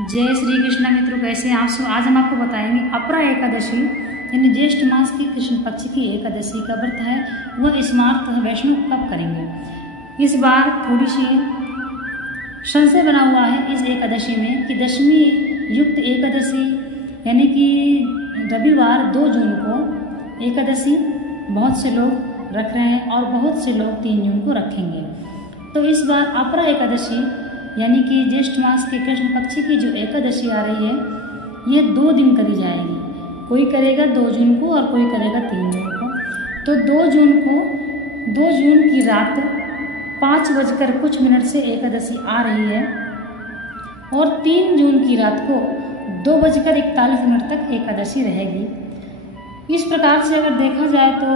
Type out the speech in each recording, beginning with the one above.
जय श्री कृष्ण मित्रों, कैसे हैं आप सब। आज हम आपको बताएंगे अपरा एकादशी यानी ज्येष्ठ मास की कृष्ण पक्ष की एकादशी का व्रत है, वह स्मार्त वैष्णव कब करेंगे। इस बार थोड़ी सी संशय बना हुआ है इस एकादशी में कि दशमी युक्त एकादशी यानी कि रविवार 2 जून को एकादशी बहुत से लोग रख रहे हैं और बहुत से लोग 3 जून को रखेंगे। तो इस बार अपरा एकादशी यानी कि ज्येष्ठ मास के कृष्ण पक्ष की जो एकादशी आ रही है, यह 2 दिन करी जाएगी। कोई करेगा 2 जून को और कोई करेगा 3 जून को। तो 2 जून की रात 5 बजकर कुछ मिनट से एकादशी आ रही है और 3 जून की रात को 2 बजकर 41 मिनट तक एकादशी रहेगी। इस प्रकार से अगर देखा जाए तो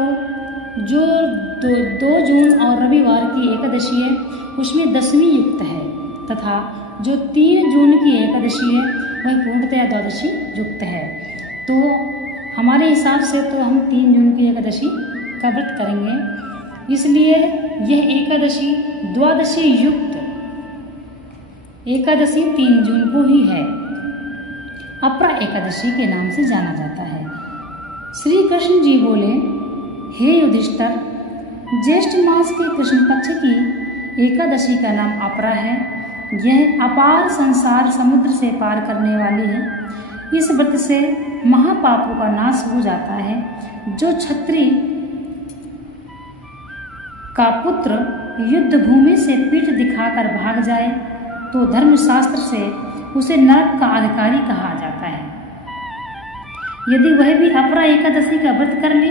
जो 2 जून और रविवार की एकादशी है उसमें दशमी युक्त है तथा जो 3 जून की एकादशी है वह पूर्णतया द्वादशी युक्त है। तो हमारे हिसाब से तो हम 3 जून की एकादशी का व्रत करेंगे, इसलिए यह एकादशी द्वादशी युक्त एकादशी 3 जून को ही है। अपरा एकादशी के नाम से जाना जाता है। श्री कृष्ण जी बोले, हे युधिष्ठिर, ज्येष्ठ मास के कृष्ण पक्ष की एकादशी का नाम अपरा है। यह अपार संसार समुद्र से पार करने वाली है। इस व्रत से महापापों का नाश हो जाता है। जो क्षत्रिय का पुत्र युद्ध भूमि से पीठ दिखाकर भाग जाए तो धर्मशास्त्र से उसे नरक का अधिकारी कहा जाता है। यदि वह भी अपरा एकादशी का व्रत कर ले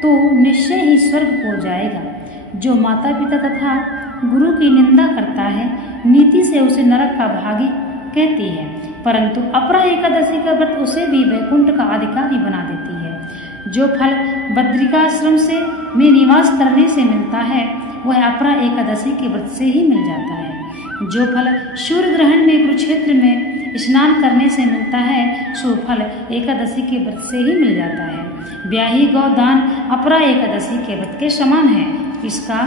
तो निश्चय ही स्वर्ग को जाएगा। जो माता पिता तथा गुरु की निंदा करता है, नीति से उसे नरक का भागी कहती है, परंतु अपरा एकादशी का व्रत उसे भी वैकुंठ का अधिकारी बना देती है। जो फल बद्रिकाश्रम से में निवास करने से मिलता है वह अपरा एकादशी के व्रत से ही मिल जाता है। जो फल सूर्य ग्रहण में कुरुक्षेत्र में स्नान करने से मिलता है सो फल एकादशी के व्रत से ही मिल जाता है। ब्याही गौदान अपरा एकादशी के व्रत के समान है। इसका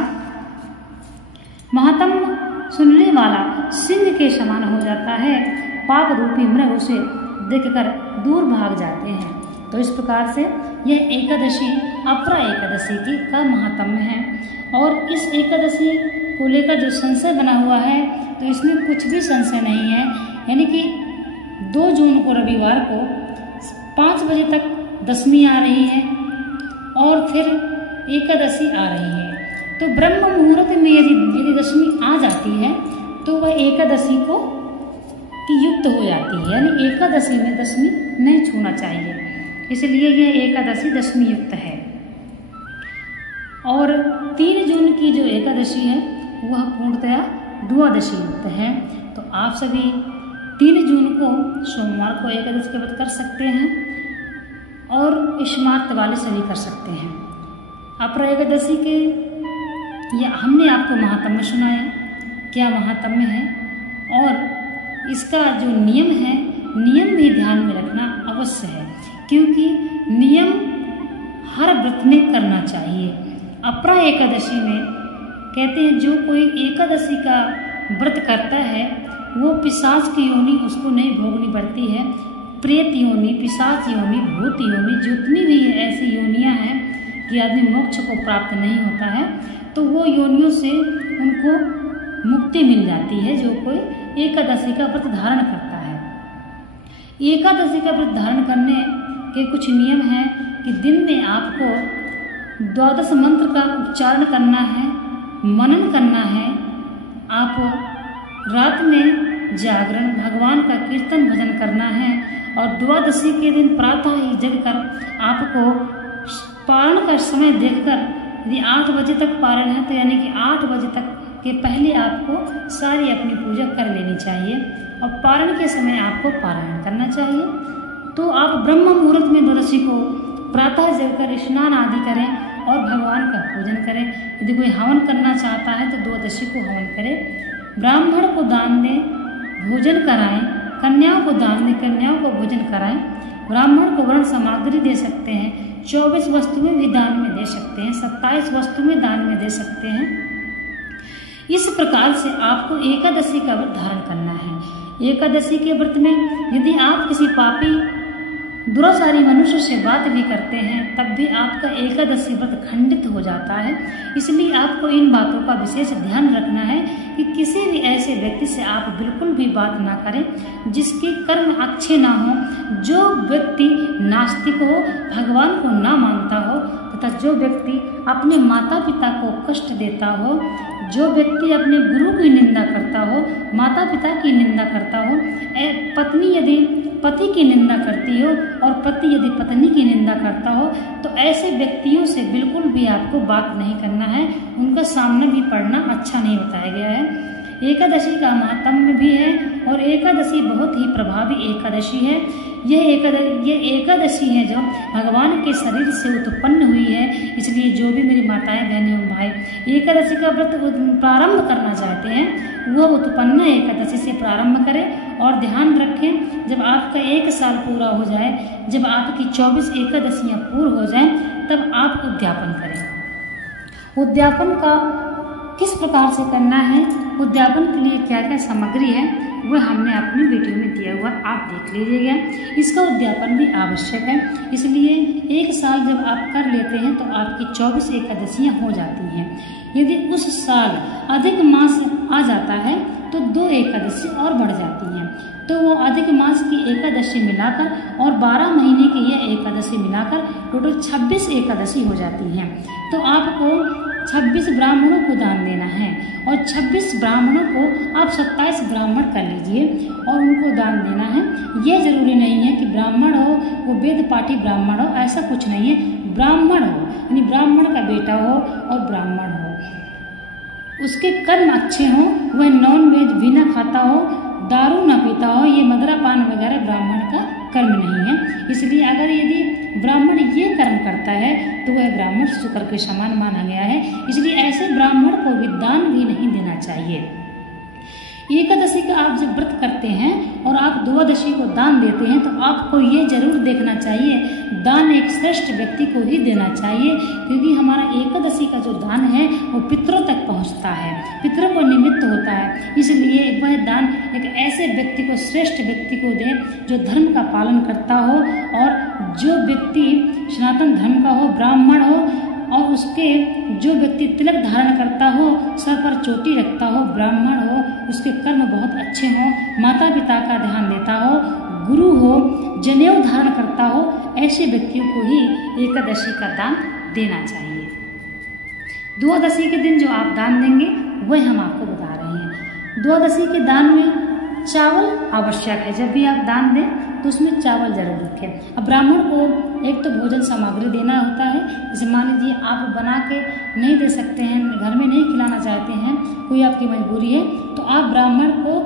महात्म्य सुनने वाला सिंह के समान हो जाता है। पाप रूपी मृग उसे देखकर दूर भाग जाते हैं। तो इस प्रकार से यह एकादशी अपरा एकादशी की का महात्म्य है। और इस एकादशी को लेकर जो संशय बना हुआ है तो इसमें कुछ भी संशय नहीं है। यानी कि 2 जून को रविवार को 5 बजे तक दशमी आ रही है और फिर एकादशी आ रही है। तो ब्रह्म मुहूर्त में यदि दशमी आ जाती है तो वह एकादशी को की युक्त हो जाती है, यानी एकादशी में दशमी नहीं छूना चाहिए, इसलिए यह एकादशी दशमी युक्त है। और 3 जून की जो एकादशी है वह पूर्णतया द्वादशी युक्त है। तो आप सभी 3 जून को सोमवार को एकादशी का व्रत कर सकते हैं और स्मार्त वाले सभी कर सकते हैं। अपरा एकादशी के या हमने आपको महात्म्य सुनाया, क्या महात्म्य है और इसका जो नियम है, नियम भी ध्यान में रखना अवश्य है, क्योंकि नियम हर व्रत में करना चाहिए। अपरा एकादशी में कहते हैं जो कोई एकादशी का व्रत करता है वो पिशाच की योनि उसको नहीं भोगनी पड़ती है। प्रेत योनि, पिशाच योनि, भूत योनि, जितनी भी ऐसी योनियां हैं कि आदमी मोक्ष को प्राप्त नहीं होता है, तो वो योनियों से उनको मुक्ति मिल जाती है जो कोई एकादशी का व्रत धारण करता है। एकादशी का व्रत धारण करने के कुछ नियम हैं कि दिन में आपको 12 मंत्र का उच्चारण करना है, मनन करना है। आप रात में जागरण, भगवान का कीर्तन भजन करना है और द्वादशी के दिन प्रातः ही जगकर आपको पारण का समय देखकर, यदि 8 बजे तक पारण है तो यानी कि 8 बजे तक के पहले आपको सारी अपनी पूजा कर लेनी चाहिए और पारण के समय आपको पारायण करना चाहिए। तो आप ब्रह्म मुहूर्त में द्वादशी को प्रातः जगकर स्नान आदि करें और भगवान का पूजन करें। यदि कोई हवन करना चाहता है तो द्वादशी को हवन करें। ब्राह्मण को दान दें, भोजन कराएं। कन्याओं को दान दें, कन्याओं को भोजन कराएं। ब्राह्मण को वर्ण सामग्री दे सकते हैं। 24 वस्तुएं भी दान में दे सकते हैं, 27 वस्तुएं दान में दे सकते हैं। इस प्रकार से आपको एकादशी का व्रत धारण करना है। एकादशी के व्रत में यदि आप किसी पापी दुराचारी मनुष्य से बात भी करते हैं तब भी आपका एकादशी व्रत खंडित हो जाता है। इसलिए आपको इन बातों का विशेष ध्यान रखना है कि किसी भी ऐसे व्यक्ति से आप बिल्कुल भी बात ना करें जिसके कर्म अच्छे ना हो, जो व्यक्ति नास्तिक हो, भगवान को ना मानता हो तथा जो व्यक्ति अपने माता पिता को कष्ट देता हो, जो व्यक्ति अपने गुरु की निंदा करता हो, माता पिता की निंदा करता हो, पत्नी यदि पति की निंदा करती हो और पति यदि पत्नी की निंदा करता हो तो ऐसे व्यक्तियों से बिल्कुल भी आपको बात नहीं करना है, उनका सामना भी पढ़ना अच्छा नहीं बताया गया है। एकादशी का महात्म्य भी है और एकादशी बहुत ही प्रभावी एकादशी है। ये एकादशी है जो भगवान के शरीर से उत्पन्न हुई है। इसलिए जो भी मेरी माताएं बहनें एवं भाई एकादशी का व्रत प्रारंभ करना चाहते हैं वो उत्पन्न एकादशी से प्रारंभ करें और ध्यान रखें जब आपका 1 साल पूरा हो जाए, जब आपकी 24 एकादशियां पूर्ण हो जाएं तब आप उद्यापन करें। उद्यापन का किस प्रकार से करना है, उद्यापन के लिए क्या क्या सामग्री है वह हमने अपनी वीडियो में दिया हुआ, आप देख लीजिएगा। इसका उद्यापन भी आवश्यक है। इसलिए 1 साल जब आप कर लेते हैं तो आपकी 24 एकादशियां हो जाती हैं। यदि उस साल अधिक मास आ जाता है तो 2 एकादशी और बढ़ जाती हैं, तो वो अधिक मास की एकादशी मिलाकर और 12 महीने की यह एकादशी मिलाकर टोटल 26 एकादशी हो जाती हैं। तो आपको 26 ब्राह्मणों को दान देना है और 26 ब्राह्मणों को आप 27 ब्राह्मण कर लीजिए और उनको दान देना है। यह जरूरी नहीं है कि ब्राह्मण हो वो वेद पाठी ब्राह्मण हो, ऐसा कुछ नहीं है। ब्राह्मण हो यानी ब्राह्मण का बेटा हो और ब्राह्मण हो, उसके कर्म अच्छे हों, वह नॉन वेज भी ना खाता हो, दारू ना पीता हो, ये मदिरा पान वगैरह ब्राह्मण का कर्म नहीं है। इसलिए अगर यदि ब्राह्मण ये कर्म करता है तो वह ब्राह्मण शुक्र के समान माना गया है। इसलिए ऐसे ब्राह्मण को भी दान भी नहीं देना चाहिए। एकादशी का आप जब व्रत करते हैं और आप द्वादशी को दान देते हैं तो आपको ये जरूर देखना चाहिए दान एक श्रेष्ठ व्यक्ति को ही देना चाहिए, क्योंकि हमारा एकादशी का जो दान है वो पितरों तक पहुंचता है, पितरों को निमित्त होता है। इसलिए वह दान एक ऐसे व्यक्ति को, श्रेष्ठ व्यक्ति को दें जो धर्म का पालन करता हो और जो व्यक्ति सनातन धर्म का हो, ब्राह्मण हो और उसके जो व्यक्ति तिलक धारण करता हो, सर पर चोटी रखता हो, ब्राह्मण हो, उसके कर्म बहुत अच्छे हों, माता पिता का ध्यान देता हो, गुरु हो, जनेऊ धारण करता हो, ऐसे व्यक्तियों को ही एकादशी का दान देना चाहिए। द्वादशी के दिन जो आप दान देंगे वह हम आपको बता रहे हैं। द्वादशी के दान में चावल आवश्यक है। जब भी आप दान दें तो उसमें चावल जरूर रखें। अब ब्राह्मण को एक तो भोजन सामग्री देना होता है, जैसे मान लीजिए आप बना के नहीं दे सकते हैं, घर में नहीं खिलाना चाहते हैं, कोई आपकी मजबूरी है, तो आप ब्राह्मण को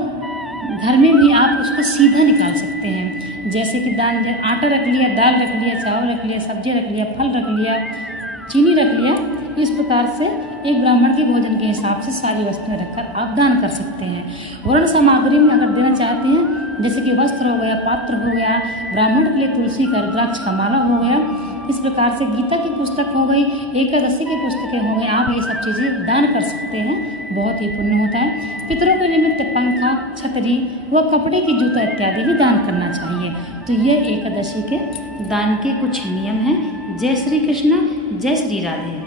घर में भी आप उसको सीधा निकाल सकते हैं। जैसे कि दान आटा रख लिया, दाल रख लिया, चावल रख लिया, सब्जी रख लिया, फल रख लिया, चीनी रख लिया। इस प्रकार से एक ब्राह्मण के भोजन के हिसाब से सारी वस्तुएं रखकर आप दान कर सकते हैं। वर्ण सामग्री में अगर देना चाहते हैं जैसे कि वस्त्र हो गया, पात्र हो गया, ब्राह्मण के लिए तुलसी का रुद्राक्ष का माला हो गया, इस प्रकार से गीता की पुस्तक हो गई, एकादशी की पुस्तकें हो गई, आप ये सब चीज़ें दान कर सकते हैं, बहुत ही पुण्य होता है। पितरों के निमित्त पंखा, छतरी व कपड़े की जूता इत्यादि भी दान करना चाहिए। तो ये एकादशी के दान के कुछ नियम हैं। जय श्री कृष्ण, जय श्री राधे।